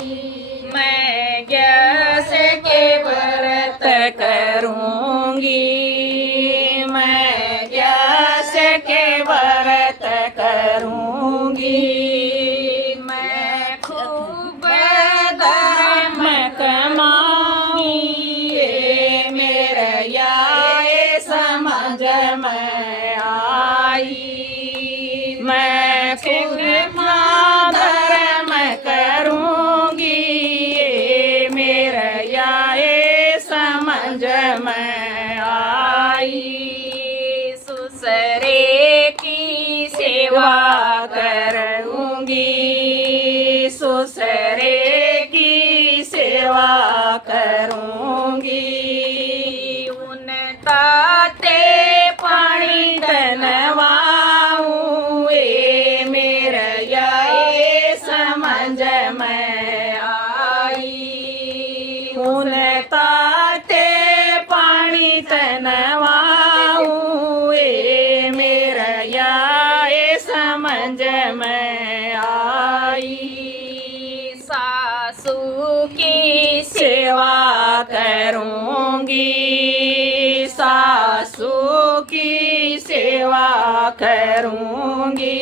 मैं गैस के व्रत करूंगी, मैं गैस के व्रत करूंगी। मैं खूब धर्म कमाऊंगी, ये मेरे ये समझ में आई। मैं खूब धर्म करूंगी, ये मेरे ये समझ में आई। ससुरे की सेवा करूंगी, ससुरे की सेवा करूंगी। उन ताते पानी तनवाऊं, ये मेरा ये समझ में आई। उन ताते पानी तनवाऊं, ये मेरा ये समझ में आई। सासू की सेवा करूंगी, सासू की सेवा करूंगी।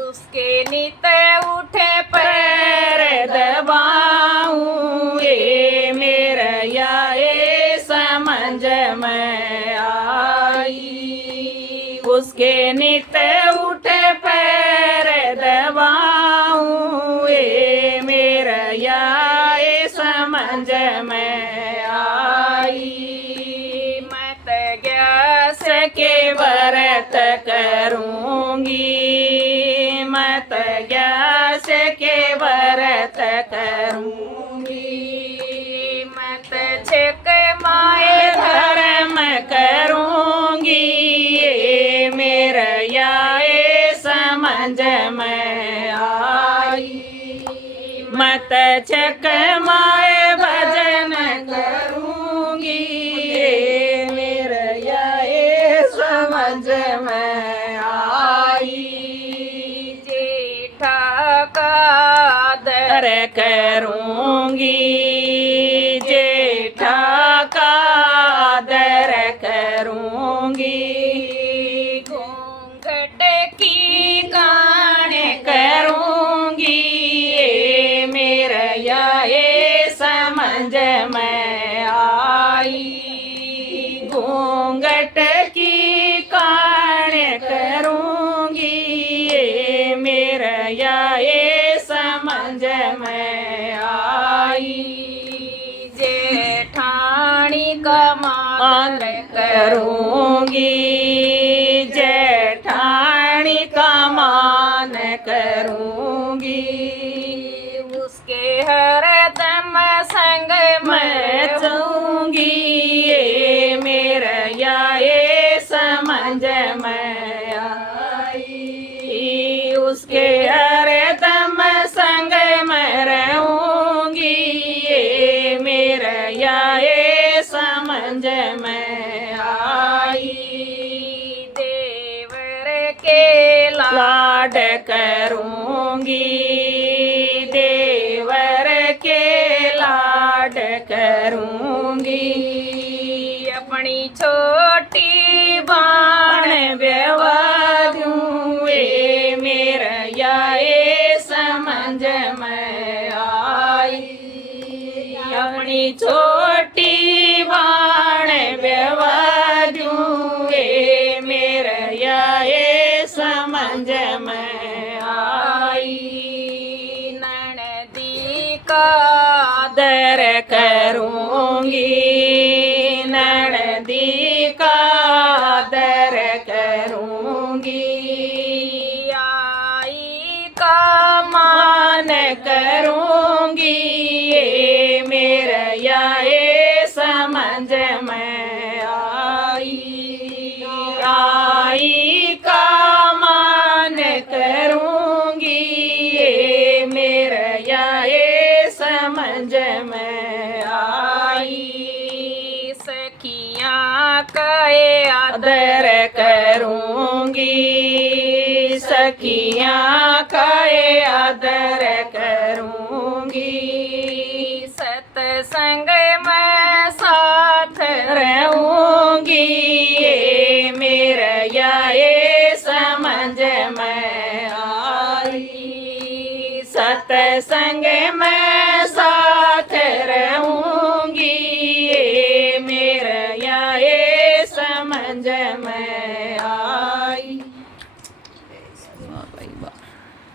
उसके नित उठे पैर दबाऊं, ये मेरा ये समझ में आई। उसके नित उठे पैर दबाऊं, ये मेरा ये समझ में आई। मत गैस के व्रत करूंगी, मत गैस के व्रत करूंगी। मत छक माए धर्म करूंगी, ये मेरा ये समझ में आई। मत छक माए भजन करूंगी, ये मेरा ये समझ में आई। जेठा का आदर करूंगी, जेठा का आदर करूंगी। घूंघट की कान करूंगी, ये मेरा ये समझ में आई। घूंघट की कान करूंगी, ये मेरा ये समझ में आई। जेठानी का मान करूंगी, जेठानी का मान करूंगी। उसके हरदम संग मैं जाऊंगी, ये मेरा ये समझ में आई। उसके हरदम संग मैं रहूंगी, ये मेरा ये समझ में आई। देवर के लाड करूंगी, देवर के लाड करूंगी। अपनी छोटी बाण व्यवा दूं, ये मेरा ये समझ में आई। अपनी छोटी बाण व्यवा दूं, ये मेरा ये समझ में आई। ननदी का आदर करूंगी, ननदी का आदर करूंगी। आई का मान करूंगी, ये मेरा ये समझ में आई। आई का मान करूंगी, ये मेरा ये समझ में आई। सखियाँ का आदर करूंगी, सखियाँ का आदर करूंगी। सत्संग में साथ रहूंगी ये मेरा ये समझ में आई। सत्संग में साथ रहूंगी ये मेरा ये समझ में